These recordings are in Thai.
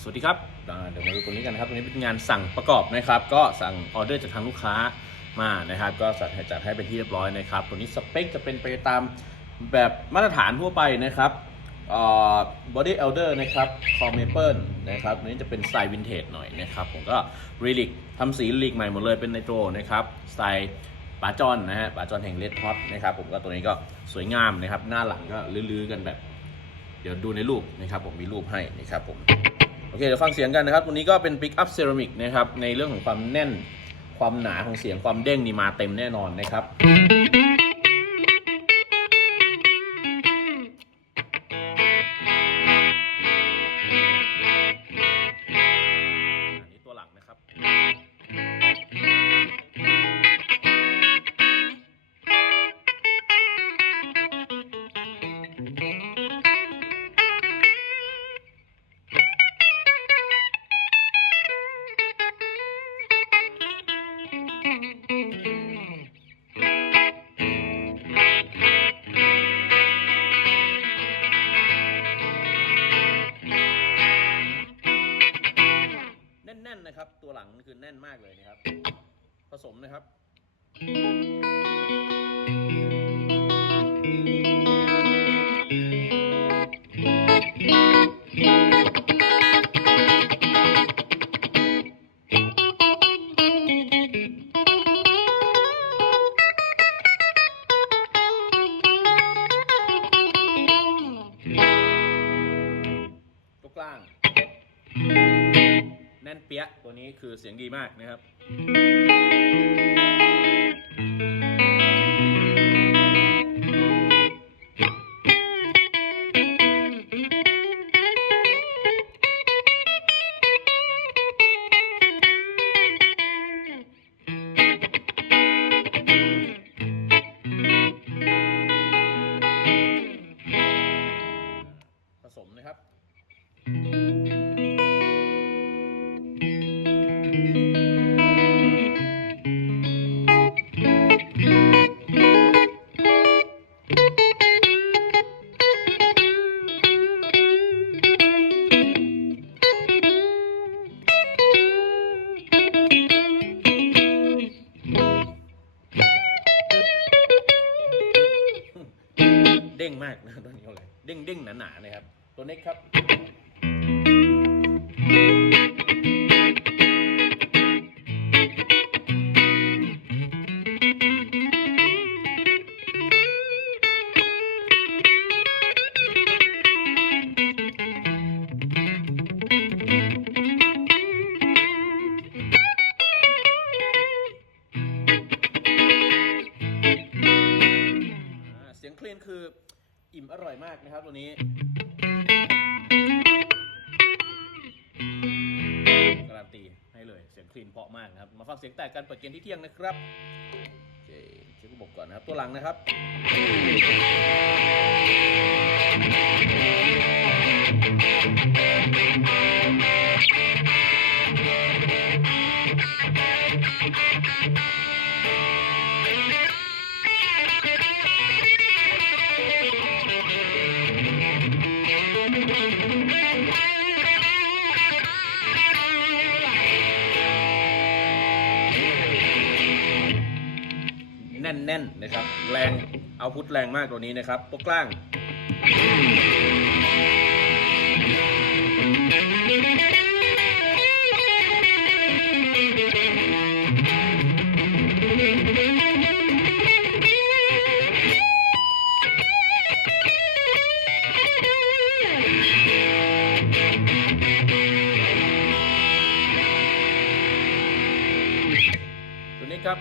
สวัสดีครับเดี๋ยวมาดูตัวนี้กันนะครับตัวนี้เป็นงานสั่งประกอบนะครับ ก็สั่งออเดอร์จากทางลูกค้ามานะครับ ก็จัดให้จัดให้เป็นที่เรียบร้อยนะครับ ตัวนี้สเปคจะเป็นไปตามแบบมาตรฐานทั่วไปนะครับบอดี้เอลเดอร์นะครับคอมเมเปิลนะครับตัวนี้จะเป็นสไตล์วินเทจหน่อยนะครับ ผมก็รีลิกทำสีรีลิกใหม่หมดเลยเป็นไนโตรนะครับสไตล์ปาจอนนะฮะปาจอนแห่งเลดฮอตนะครับผมก็ตัวนี้ก็สวยงามนะครับ หน้าหลังก็ลื้อๆกันแบบ เดี๋ยวดูในรูปนะครับ ผมมีรูปให้นะครับผม โอเคเดี๋ยวฟังเสียงกันนะครับตัวนี้ก็เป็น Pick Up Ceramic นะครับในเรื่องของความแน่นความหนาของเสียงความเด้งนี่มาเต็มแน่นอนนะครับ มากเลยนะครับ ผสมนะครับ น่นเปี้ยตัวนี้คือเสียงดีมากนะครับ ผสมนะครับ มากนะตัวนี้เขาเลย เด้งเด้งหนาหนาๆนะครับ ตัวเน็กครับอ่ากนะครับตัวนี้การันตีให้เลยเสียงคลีนเพาะมากนะครับ มาฟังเสียงแตกกันเปิดเกมที่เที่ยงนะครับโอเคเช็คระบบก่อนนะครับ ตัวหลังนะครับ แน่นๆนนะครับ แรงเอาพุทแรงมากตัวนี้นะครับตัวกลาง ครับ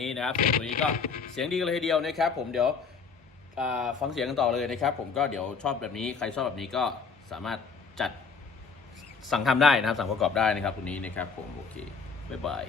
นี้นะครับเสียงตัวนี้ก็เสียงดีกันเลยทีเดียวนะครับ ผมเดี๋ยวฟังเสียงกันต่อเลยนะครับ ผมก็เดี๋ยวชอบแบบนี้ใครชอบแบบนี้ก็สามารถจัดสั่งทำได้นะครับ สั่งประกอบได้นะครับตัวนี้นะครับ ผมโอเคบ๊ายบาย